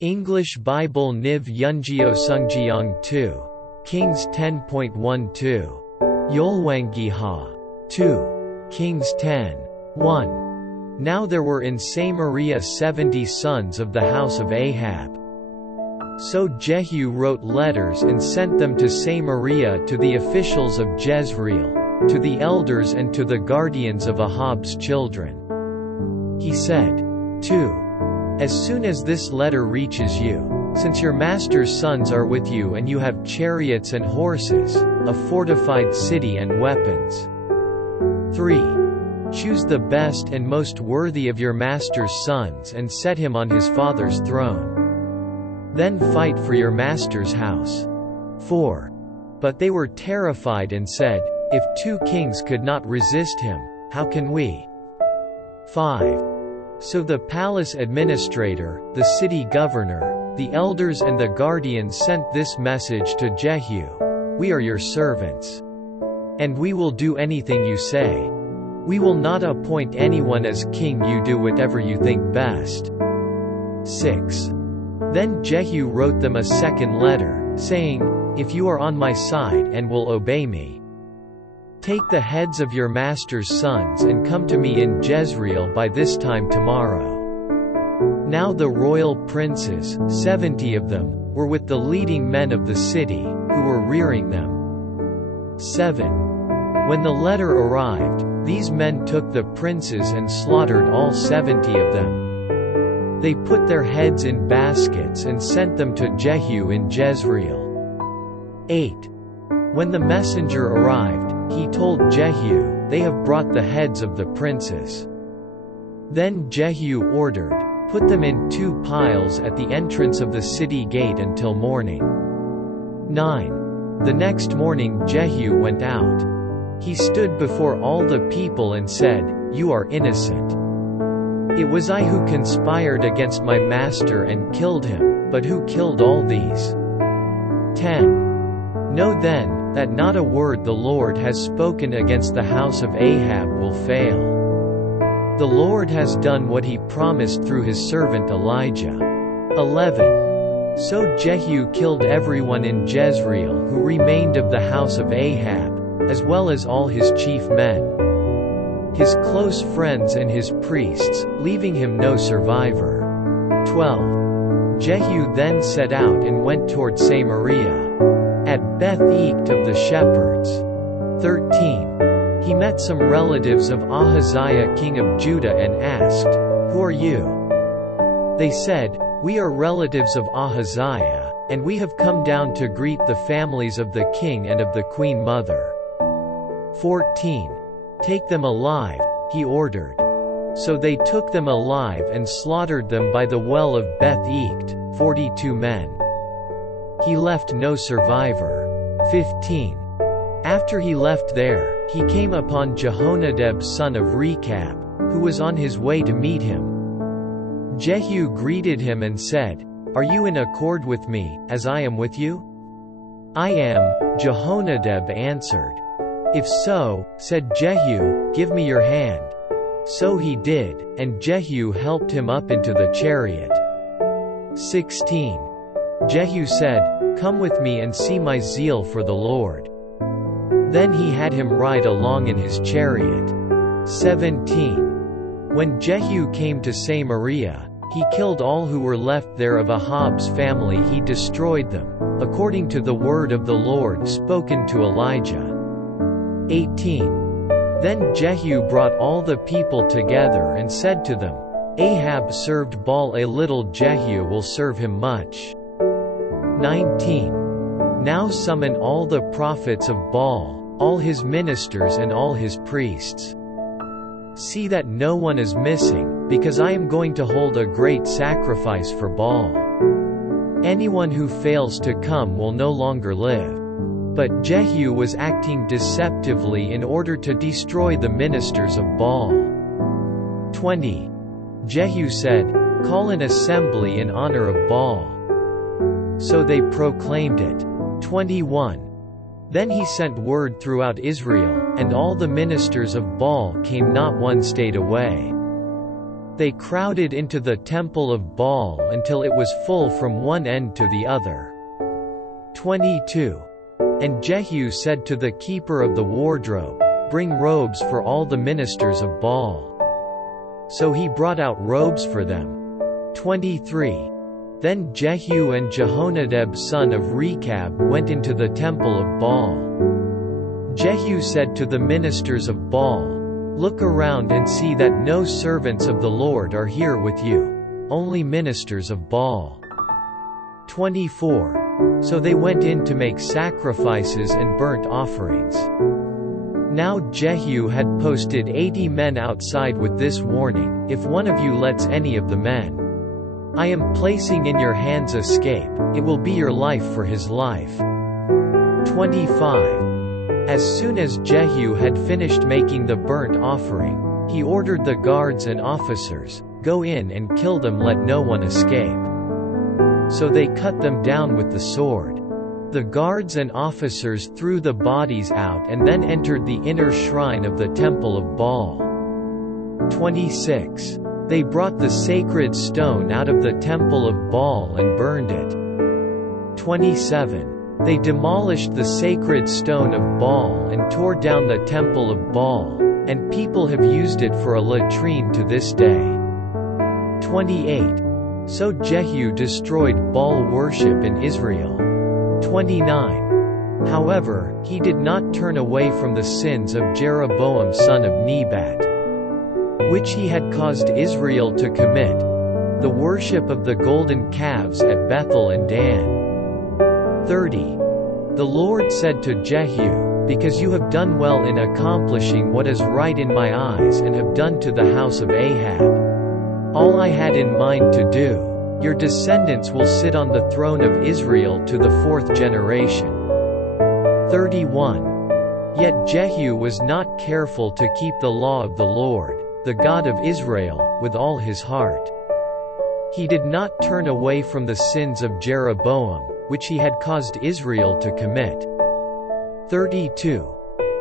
English Bible NIV 영어성경 2. Kings 10.12. 열왕기하 2. Kings 10. 1. Now there were in Samaria 70 sons of the house of Ahab. So Jehu wrote letters and sent them to Samaria to the officials of Jezreel, to the elders and to the guardians of Ahab's children. He said, 2. As soon as this letter reaches you, since your master's sons are with you and you have chariots and horses, a fortified city and weapons. 3. Choose the best and most worthy of your master's sons and set him on his father's throne. Then fight for your master's house. 4. But they were terrified and said, if 2 kings could not resist him, how can we? 5. So the palace administrator, the city governor, the elders and the guardians sent this message to Jehu: We are your servants. And we will do anything you say. We will not appoint anyone as king. You do whatever you think best. 6. Then Jehu wrote them a second letter, saying, If you are on my side and will obey me, take the heads of your master's sons and come to me in Jezreel by this time tomorrow. Now the royal princes, 70 of them, were with the leading men of the city, who were rearing them. 7. When the letter arrived, these men took the princes and slaughtered all 70 of them. They put their heads in baskets and sent them to Jehu in Jezreel. 8. When the messenger arrived, he told Jehu, They have brought the heads of the princes. Then Jehu ordered, Put them in 2 piles at the entrance of the city gate until morning. 9. The next morning Jehu went out. He stood before all the people and said, You are innocent. It was I who conspired against my master and killed him, but who killed all these? 10. Know then, that not a word the Lord has spoken against the house of Ahab will fail. The Lord has done what he promised through his servant Elijah. 11. So Jehu killed everyone in Jezreel who remained of the house of Ahab, as well as all his chief men, his close friends and his priests, leaving him no survivor. 12. Jehu then set out and went toward Samaria. At Beth-Eked of the shepherds. 13. He met some relatives of Ahaziah king of Judah and asked, Who are you? They said, We are relatives of Ahaziah, and we have come down to greet the families of the king and of the queen mother. 14. Take them alive, he ordered. So they took them alive and slaughtered them by the well of Beth-Eked, 42 men. He left no survivor. 15. After he left there, he came upon Jehonadab son of Rechab, who was on his way to meet him. Jehu greeted him and said, Are you in accord with me, as I am with you? I am, Jehonadab answered. If so, said Jehu, give me your hand. So he did, and Jehu helped him up into the chariot. 16. Jehu said, Come with me and see my zeal for the Lord. Then he had him ride along in his chariot. 17. When Jehu came to Samaria, he killed all who were left there of Ahab's family. He destroyed them, according to the word of the Lord spoken to Elijah. 18. Then Jehu brought all the people together and said to them, Ahab served Baal a little, Jehu will serve him much. 19. Now summon all the prophets of Baal, all his ministers and all his priests. See that no one is missing, because I am going to hold a great sacrifice for Baal. Anyone who fails to come will no longer live. But Jehu was acting deceptively in order to destroy the ministers of Baal. 20. Jehu said, Call an assembly in honor of Baal. So they proclaimed it. 21. Then he sent word throughout Israel, and all the ministers of Baal came, not one stayed away. They crowded into the temple of Baal until it was full from one end to the other. 22. And Jehu said to the keeper of the wardrobe, "Bring robes for all the ministers of Baal." So he brought out robes for them. 23. Then Jehu and Jehonadab son of Rechab went into the temple of Baal. Jehu said to the ministers of Baal, "Look around and see that no servants of the Lord are here with you, only ministers of Baal." 24. So they went in to make sacrifices and burnt offerings. Now Jehu had posted 80 men outside with this warning, "If one of you lets any of the men I am placing in your hands escape, it will be your life for his life." 25. As soon as Jehu had finished making the burnt offering, he ordered the guards and officers, "Go in and kill them, let no one escape." So they cut them down with the sword. The guards and officers threw the bodies out and then entered the inner shrine of the temple of Baal. 26. They brought the sacred stone out of the temple of Baal and burned it. 27. They demolished the sacred stone of Baal and tore down the temple of Baal, and people have used it for a latrine to this day. 28. So Jehu destroyed Baal worship in Israel. 29. However, he did not turn away from the sins of Jeroboam son of Nebat, which he had caused Israel to commit, the worship of the golden calves at Bethel and Dan. 30. The Lord said to Jehu, "Because you have done well in accomplishing what is right in my eyes and have done to the house of Ahab all I had in mind to do, your descendants will sit on the throne of Israel to the 4th generation." 31. Yet Jehu was not careful to keep the law of the Lord, the God of Israel, with all his heart. He did not turn away from the sins of Jeroboam, which he had caused Israel to commit. 32.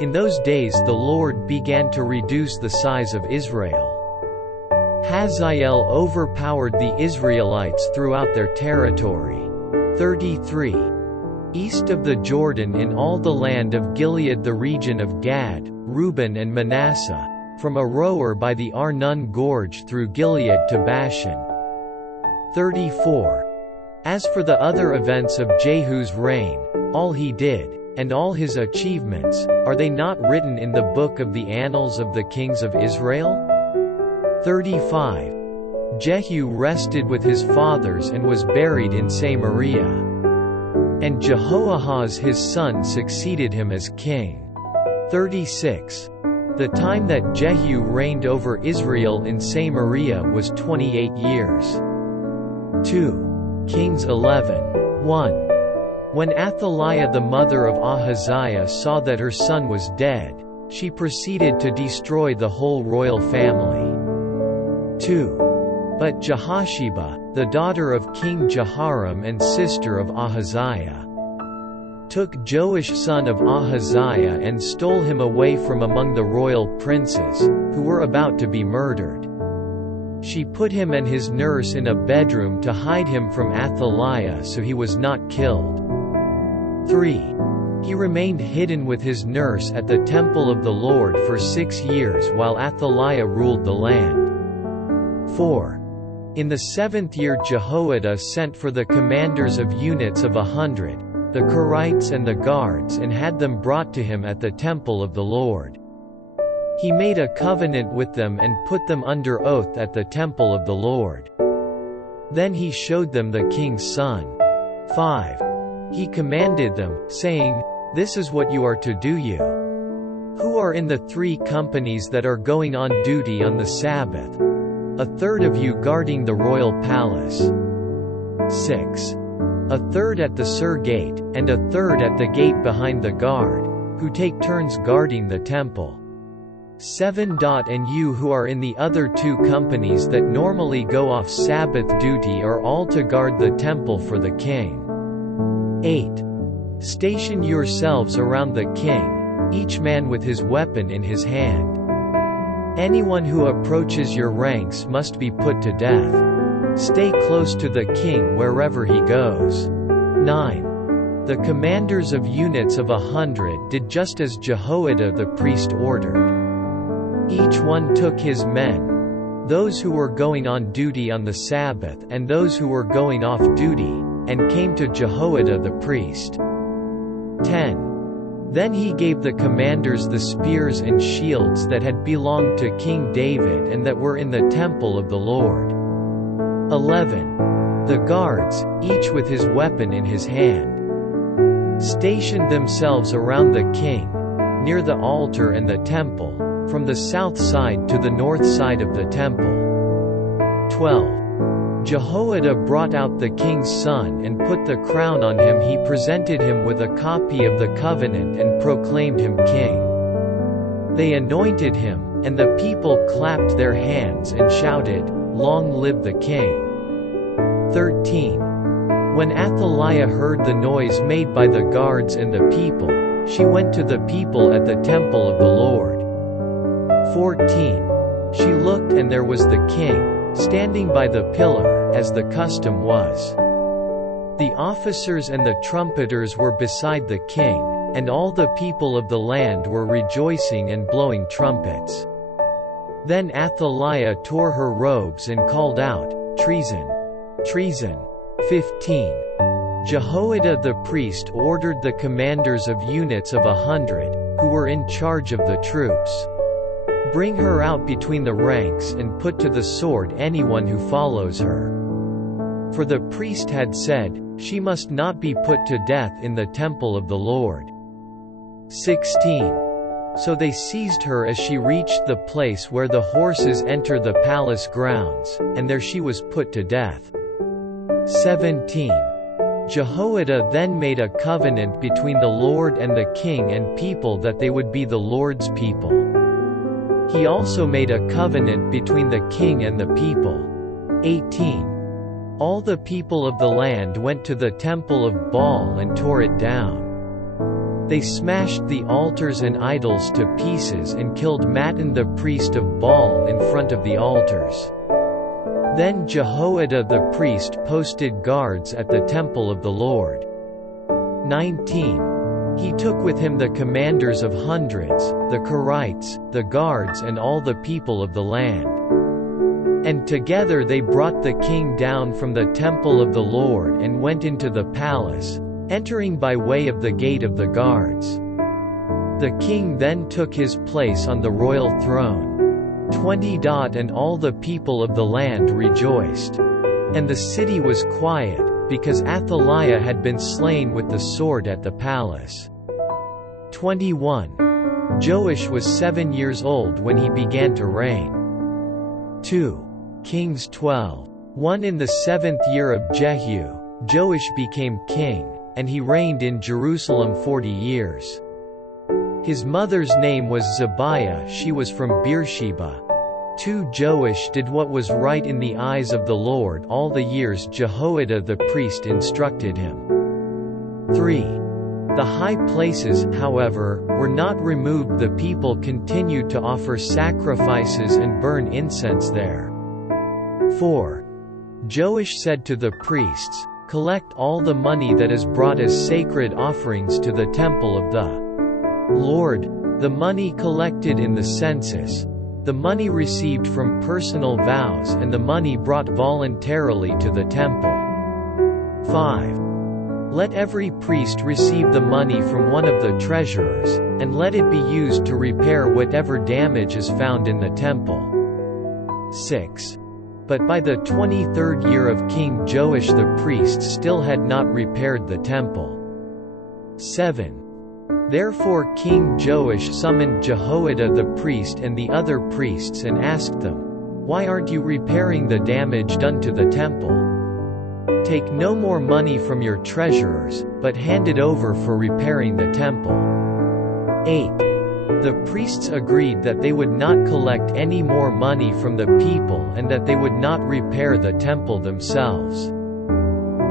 In those days the Lord began to reduce the size of Israel. Hazael overpowered the Israelites throughout their territory. 33. East of the Jordan in all the land of Gilead, the region of Gad, Reuben and Manasseh, from Aroer by the Arnon Gorge through Gilead to Bashan. 34. As for the other events of Jehu's reign, all he did, and all his achievements, are they not written in the book of the annals of the kings of Israel? 35. Jehu rested with his fathers and was buried in Samaria. And Jehoahaz his son succeeded him as king. 36. The time that Jehu reigned over Israel in Samaria was 28 years. 2 Kings 11:1. When Athaliah the mother of Ahaziah saw that her son was dead, she proceeded to destroy the whole royal family. 2. But Jehosheba, the daughter of King Jehoram and sister of Ahaziah, took Joash son of Ahaziah and stole him away from among the royal princes, who were about to be murdered. She put him and his nurse in a bedroom to hide him from Athaliah so he was not killed. 3. He remained hidden with his nurse at the temple of the Lord for 6 years while Athaliah ruled the land. 4. In the 7th year Jehoiada sent for the commanders of units of 100, the Kerites and the guards, and had them brought to him at the temple of the Lord. He made a covenant with them and put them under oath at the temple of the Lord. Then he showed them the king's son. 5. He commanded them, saying, "This is what you are to do, you who are in the 3 companies that are going on duty on the Sabbath, a third of you guarding the royal palace. 6. A third at the Sur gate, and a third at the gate behind the guard, who take turns guarding the temple. 7. And you who are in the other 2 companies that normally go off Sabbath duty are all to guard the temple for the king. 8. Station yourselves around the king, each man with his weapon in his hand. Anyone who approaches your ranks must be put to death. Stay close to the king wherever he goes. 9. The commanders of units of 100 did just as Jehoiada the priest ordered. Each one took his men, those who were going on duty on the Sabbath and those who were going off duty, and came to Jehoiada the priest. 10. Then he gave the commanders the spears and shields that had belonged to King David and that were in the temple of the Lord. 11. The guards, each with his weapon in his hand, stationed themselves around the king, near the altar and the temple, from the south side to the north side of the temple. 12. Jehoiada brought out the king's son and put the crown on him. He presented him with a copy of the covenant and proclaimed him king. They anointed him, and the people clapped their hands and shouted, "Long live the king!" 13. When Athaliah heard the noise made by the guards and the people, she went to the people at the temple of the Lord. 14. She looked and there was the king, standing by the pillar, as the custom was. The officers and the trumpeters were beside the king, and all the people of the land were rejoicing and blowing trumpets. Then Athaliah tore her robes and called out, "Treason! Treason!" 15. Jehoiada the priest ordered the commanders of units of 100, who were in charge of the troops, "Bring her out between the ranks and put to the sword anyone who follows her." For the priest had said, "She must not be put to death in the temple of the Lord." 16. So they seized her as she reached the place where the horses enter the palace grounds, and there she was put to death. 17. Jehoiada then made a covenant between the Lord and the king and people that they would be the Lord's people. He also made a covenant between the king and the people. 18. All the people of the land went to the temple of Baal and tore it down. They smashed the altars and idols to pieces and killed Mattan the priest of Baal in front of the altars. Then Jehoiada the priest posted guards at the temple of the Lord. 19. He took with him the commanders of hundreds, the Kerites, the guards and all the people of the land. And together they brought the king down from the temple of the Lord and went into the palace, entering by way of the gate of the guards. The king then took his place on the royal throne. 20. And all the people of the land rejoiced. And the city was quiet, because Athaliah had been slain with the sword at the palace. 21. Joash was 7 years old when he began to reign. 2 Kings 12. 1. In the 7th year of Jehu, Joash became king, and he reigned in Jerusalem 40 years. His mother's name was Zebiah, she was from Beersheba. 2. Joash did what was right in the eyes of the Lord all the years Jehoiada the priest instructed him. 3. The high places, however, were not removed. The people continued to offer sacrifices and burn incense there. 4. Joash said to the priests, "Collect all the money that is brought as sacred offerings to the temple of the Lord, the money collected in the census, the money received from personal vows and the money brought voluntarily to the temple." 5. Let every priest receive the money from one of the treasurers, and let it be used to repair whatever damage is found in the temple. 6. But by the 23rd year of King Joash the priest still had not repaired the temple. 7. Therefore King Joash summoned Jehoiada the priest and the other priests and asked them, "Why aren't you repairing the damage done to the temple? Take no more money from your treasurers, but hand it over for repairing the temple." 8. The priests agreed that they would not collect any more money from the people and that they would not repair the temple themselves.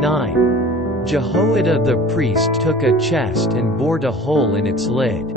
9. Jehoiada the priest took a chest and bored a hole in its lid.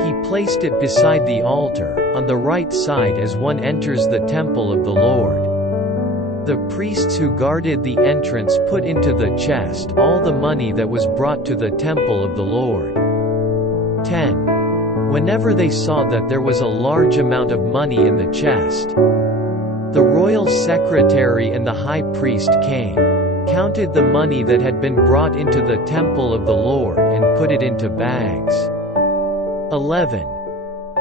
He placed it beside the altar, on the right side as one enters the temple of the Lord. The priests who guarded the entrance put into the chest all the money that was brought to the temple of the Lord. 10. Whenever they saw that there was a large amount of money in the chest, the royal secretary and the high priest came, counted the money that had been brought into the temple of the Lord and put it into bags. 11.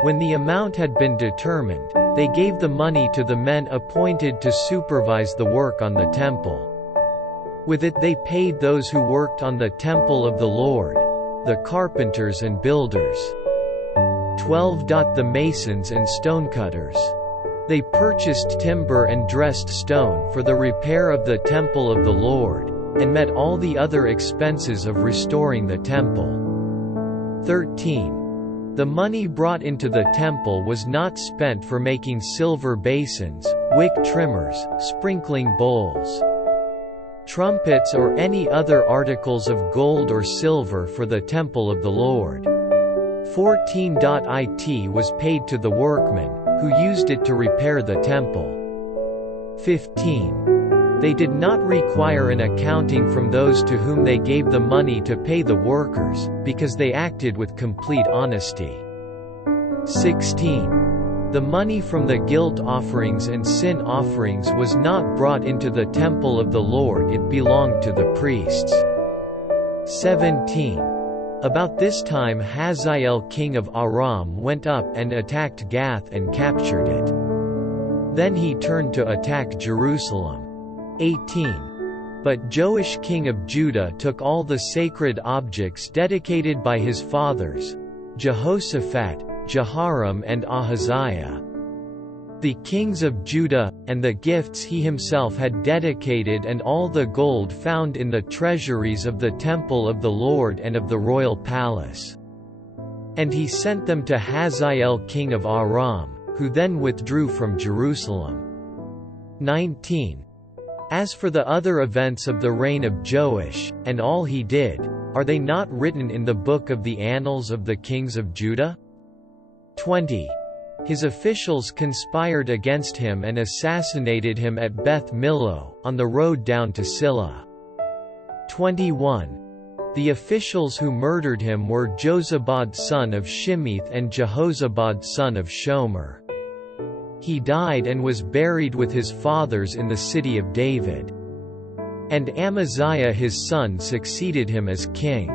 When the amount had been determined, they gave the money to the men appointed to supervise the work on the temple. With it they paid those who worked on the temple of the Lord, the carpenters and builders. 12. The masons and stonecutters. They purchased timber and dressed stone for the repair of the temple of the Lord, and met all the other expenses of restoring the temple. 13. The money brought into the temple was not spent for making silver basins, wick trimmers, sprinkling bowls, trumpets or any other articles of gold or silver for the temple of the Lord. 14. It was paid to the workmen, who used it to repair the temple. 15. They did not require an accounting from those to whom they gave the money to pay the workers, because they acted with complete honesty. 16. The money from the guilt offerings and sin offerings was not brought into the temple of the Lord, it belonged to the priests. 17. About this time Hazael king of Aram went up and attacked Gath and captured it. Then he turned to attack Jerusalem. 18. But Joash king of Judah took all the sacred objects dedicated by his fathers, Jehoshaphat, Jehoram and Ahaziah, the kings of Judah, and the gifts he himself had dedicated, and all the gold found in the treasuries of the temple of the Lord and of the royal palace. And he sent them to Hazael king of Aram, who then withdrew from Jerusalem. 19. As for the other events of the reign of Joash, and all he did, are they not written in the book of the annals of the kings of Judah? 20. His officials conspired against him and assassinated him at Beth Millo, on the road down to Silla. 21. The officials who murdered him were Jozabad son of Shimith and Jehozabad son of Shomer. He died and was buried with his fathers in the city of David. And Amaziah his son succeeded him as king.